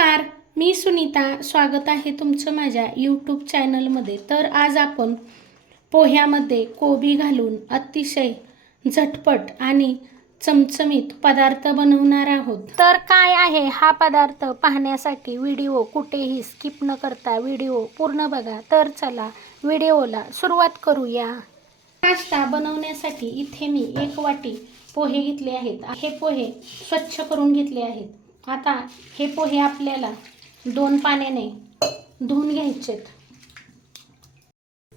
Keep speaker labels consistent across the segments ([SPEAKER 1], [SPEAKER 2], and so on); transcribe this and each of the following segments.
[SPEAKER 1] नमस्कार मी सुनीता. स्वागत आहे तुमचं माझ्या यूट्यूब चॅनलमध्ये तर आज आपण पोह्यामध्ये कोबी घालून अतिशय झटपट आणि चमचमीत पदार्थ बनवणार आहोत. तर काय आहे हा पदार्थ पाहण्यासाठी व्हिडिओ कुठेही स्किप न करता व्हिडिओ पूर्ण बघा. तर चला व्हिडिओला सुरुवात करूया. नाश्ता बनवण्यासाठी इथे मी एक वाटी पोहे घेतले आहेत. हे पोहे स्वच्छ करून घेतले आहेत. आता हे पोहे आपल्याला दोन पाण्याने धुवून घ्यायचेत.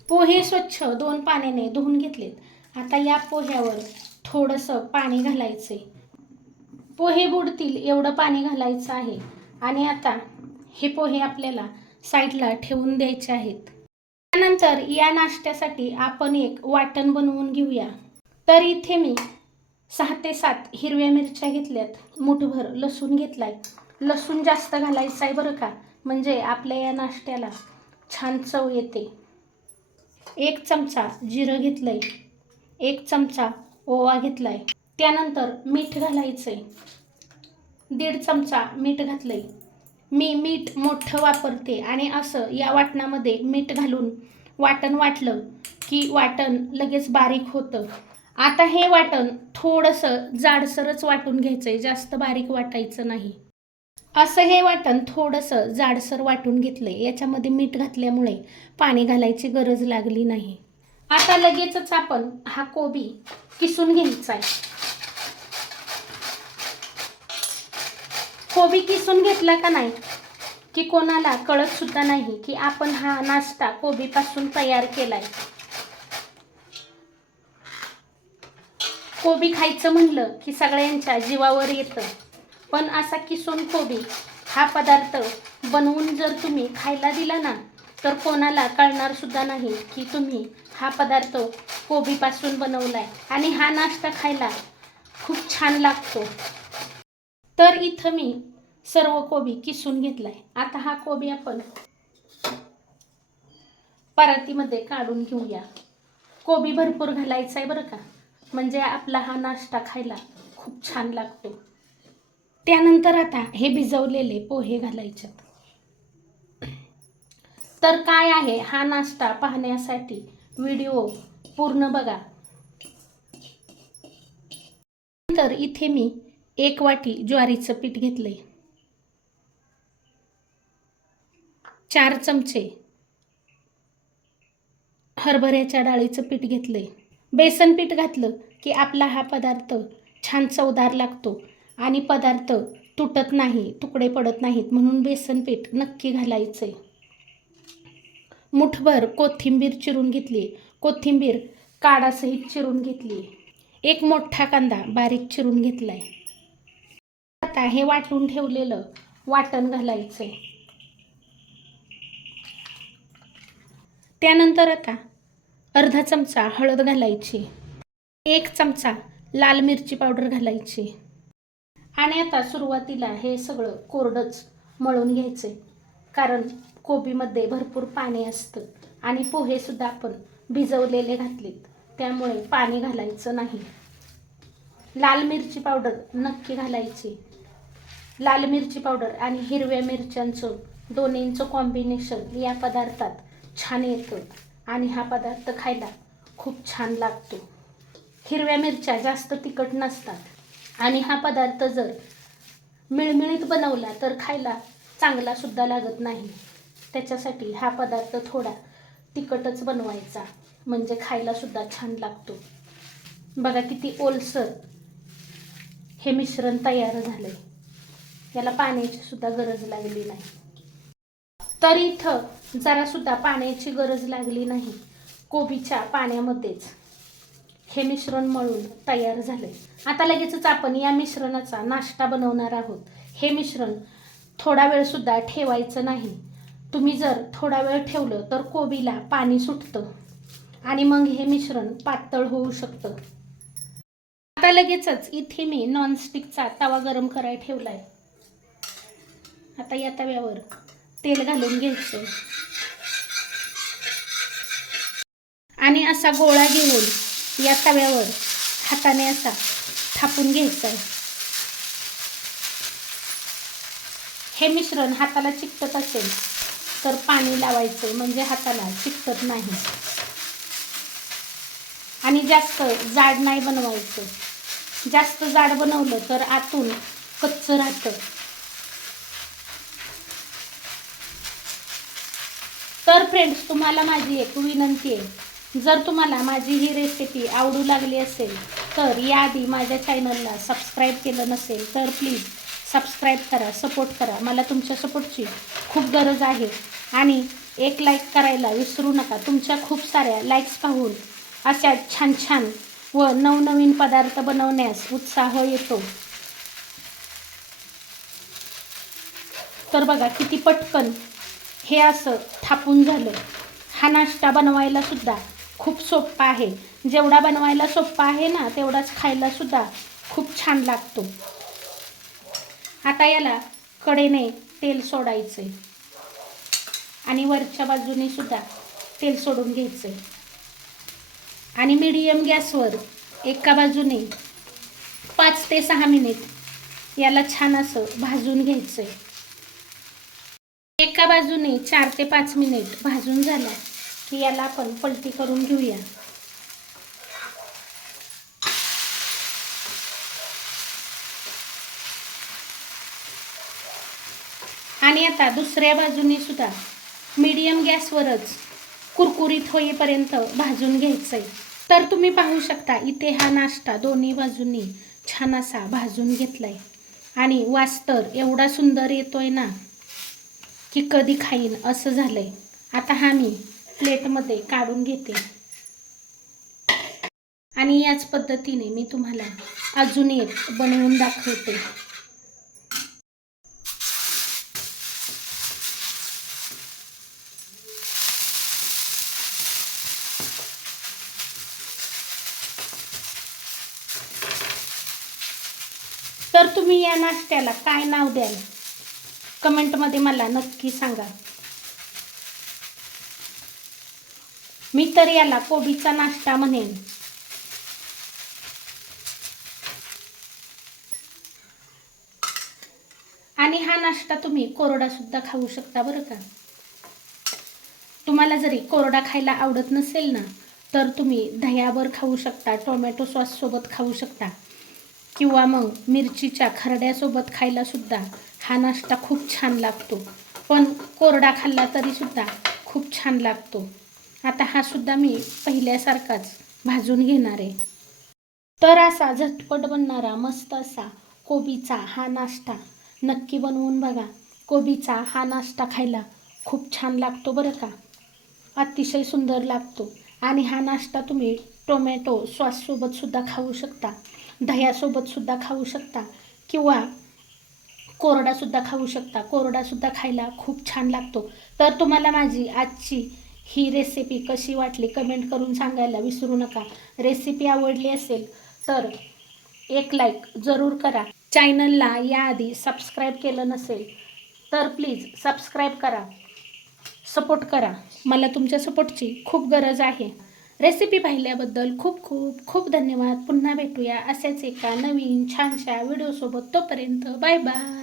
[SPEAKER 1] पोहे स्वच्छ दोन पाण्याने धुवून घेतलेत. आता या पोह्यावर थोडंसं पाणी घालायचे पोहे बुडतील एवढं पाणी घालायचं आहे. आणि आता हे पोहे आपल्याला साईडला ठेवून द्यायचे आहेत. त्यानंतर या नाश्त्यासाठी आपण एक वाटण बनवून घेऊया. तर इथे मी सहा ते सात हिरव्या मिरच्या घेतल्यात. मुठभर लसूण घेतलाय. लसूण जास्त घालायचं आहे बरं का? म्हणजे आपल्या या नाश्त्याला छान चव येते. एक चमचा जिरं घेतलंय. एक चमचा ओवा घेतलाय. त्यानंतर मीठ घालायचंय. दीड चमचा मीठ घातलंय. मी मीठ मोठं वापरते आणि असं या वाटणामध्ये मीठ घालून वाटण वाटलं की वाटण लगेच बारीक होतं. आता हे वाटण थोडंसं जाडसरच वाटून घ्यायचं आहे जास्त बारीक वाटायचं नाही. असं हे वाटण थोडंसं जाडसर वाटून घेतलं आहे याच्यामध्ये मीठ घातल्यामुळे पाणी घालायची गरज लागली नाही. आता लगेचच आपण हा कोबी किसून घ्यायचा आहे कोबी किसून घेतला का नाही? की कोणाला कळत सुद्धा नाही की आपण हा नाश्ता कोबीपासून तयार केलाय. कोबी खायचं म्हणलं की सगळ्यांच्या जीवावर येतं. पण असा किसून कोबी हा पदार्थ बनवून जर तुम्ही खायला दिला ना तर कोणाला कळणार सुद्धा नाही की तुम्ही हा पदार्थ कोबीपासून बनवलाय. आणि हा नाश्ता खायला खूप छान लागतो. तर इथं मी सर्व कोबी किसून घेतलाय. आता हा कोबी आपण परातीमध्ये काढून घेऊया. कोबी भरपूर घालायचा आहे बरं का? म्हणजे आपला हा नाश्ता खायला खूप छान लागतो. त्यानंतर आता हे भिजवलेले पोहे घालायच्यात तर काय आहे हा नाश्ता पाहण्यासाठी व्हिडिओ पूर्ण बघा. तर इथे मी एक वाटी ज्वारीचं पीठ घेतलंय. चार चमचे हरभऱ्याच्या डाळीचं पीठ घेतलंय. बेसन पीठ घातलं की आपला हा पदार्थ छान चवदार लागतो आणि पदार्थ तुटत नाही तुकडे पडत नाहीत म्हणून बेसन पीठ नक्की घालायचं आहे मुठभर कोथिंबीर चिरून घेतली. कोथिंबीर काडासहित चिरून घेतली. एक मोठा कांदा बारीक चिरून घेतलाय. आता हे वाटून ठेवलेलं वाटण घालायचंय. त्यानंतर आता अर्धा चमचा हळद घालायची. एक चमचा लाल मिरची पावडर घालायची. आणि आता सुरुवातीला हे सगळं कोरडंच मळून घ्यायचं कारण कोबीमध्ये भरपूर पाणी असतं आणि पोहेसुद्धा आपण भिजवलेले घातलेत. त्यामुळे पाणी घालायचं नाही. लाल मिरची पावडर नक्की घालायची. लाल मिरची पावडर आणि हिरव्या मिरच्यांचं दोन्हींचं कॉम्बिनेशन या पदार्थात छान येतं. आणि हा पदार्थ खायला खूप छान लागतो. हिरव्या मिरच्या जास्त तिखट नसतात. आणि हा पदार्थ जर मिळमिळीत बनवला तर खायला चांगलासुद्धा लागत नाही. त्याच्यासाठी हा पदार्थ थोडा तिखटच बनवायचा. म्हणजे खायलासुद्धा छान लागतो. बघा किती ओलसर हे मिश्रण तयार झालंय. याला पाण्याचीसुद्धा गरज लागली नाही. तर इथं जरासुद्धा पाण्याची गरज लागली नाही. कोबीच्या पाण्यामध्येच हे मिश्रण मळून तयार झाले आता लगेचच आपण या मिश्रणाचा नाश्ता बनवणार आहोत. हे मिश्रण थोडा वेळसुद्धा ठेवायचं नाही. तुम्ही जर थोडा वेळ ठेवलं तर कोबीला पाणी सुटतं आणि मग हे मिश्रण पातळ होऊ शकतं. आता लगेचच इथे मी नॉनस्टिकचा तवा गरम करायला ठेवलाय. आता या तव्यावर तेल घालून घ्यायचं. आणि असा गोळा घेऊन या तव्यावर हाताने असा थापून घ्यायचा. हे मिश्रण हाताला चिकटत असेल तर पाणी लावायचं म्हणजे हाताला चिकटत नाही. आणि जास्त जाड नाही बनवायचं. जास्त जाड बनवलं तर आतून कच्चं राहतं. तर फ्रेंड्स तुम्हाला माझी एक विनंती आहे. जर तुम्हाला माझी ही रेसिपी आवडू लागली असेल तर याआधी माझ्या चॅनलला सबस्क्राईब केलं नसेल तर प्लीज सबस्क्राईब करा सपोर्ट करा. मला तुमच्या सपोर्टची खूप गरज आहे. आणि एक लाईक करायला विसरू नका. तुमच्या खूप साऱ्या लाईक्स पाहून अशा छान छान व नवनवीन पदार्थ बनवण्यास उत्साह येतो. तर बघा किती पटकन हे असं थापून झालं. हा नाश्ता बनवायला सुद्धा खूप सोप्पा आहे. जेवढा बनवायला सोप्पा आहे ना तेवढाच खायला सुद्धा खूप छान लागतो. आता याला कडेने तेल सोडायचे आणि वरच्या बाजूने सुद्धा तेल सोडून घ्यायचे आणि मीडियम गॅसवर एका बाजूने पाच ते सहा मिनिट याला छान असं भाजून घ्यायचं एका बाजूने चार ते पाच मिनिट भाजून झाला की याला आपण पलटी करून घेऊया. आणि आता दुसऱ्या बाजूने सुद्धा मीडियम गॅसवरच कुरकुरीत होईपर्यंत भाजून घ्यायचं आहे तर तुम्ही पाहू शकता इथे हा नाश्ता दोन्ही बाजूंनी छान असा भाजून घेतलाय. आणि वास तर एवढा सुंदर येतोय ना की कधी खाईन असं झालं आहे आता हा मी प्लेटमध्ये काढून घेते. आणि याच पद्धतीने मी तुम्हाला अजून एक बनवून दाखवते. तर तुम्ही या नाश्त्याला काय नाव द्याल? कमेंटमध्ये मला नक्की सांगा. मी तर याला कोबीचा नाश्ता म्हणेन. आणि हा नाश्ता तुम्ही कोरडा सुद्धा खाऊ शकता बरं का? तुम्हाला जरी कोरडा खायला आवडत नसेल ना तर तुम्ही दह्यावर खाऊ शकता टोमॅटो सॉससोबत खाऊ शकता. किंवा मग मिरचीच्या खरड्यासोबत खायला सुद्धा हा नाश्ता खूप छान लागतो. पण कोरडा खाल्ला तरीसुद्धा खूप छान लागतो. आता हा सुद्धा मी पहिल्यासारखाच भाजून घेणार आहे. तर असा झटपट बनणारा मस्त असा कोबीचा हा नाश्ता नक्की बनवून बघा. कोबीचा हा नाश्ता खायला खूप छान लागतो बरं का? अतिशय सुंदर लागतो. आणि हा नाश्ता तुम्ही टोमॅटो सॉससोबतसुद्धा खाऊ शकता दह्यासोबतसुद्धा खाऊ शकता किंवा कोरडासुद्धा खाऊ शकता. कोरडासुद्धा खायला खूप छान लागतो. तर तुम्हाला माझी आजची ही रेसिपी कशी वाटली कमेंट करून सांगायला विसरू नका. रेसिपी आवडली असेल तर एक लाईक जरूर करा. चॅनलला याआधी सबस्क्राईब केलं नसेल तर प्लीज सबस्क्राईब करा. सपोर्ट करा. मला तुमच्या सपोर्टची खूप गरज आहे. रेसिपी पाहिल्याबद्दल खूप खूप खूप धन्यवाद. पुन्हा भेटूया असेच एका नवीन छानशा व्हिडिओसोबत तोपर्यंत बाय बाय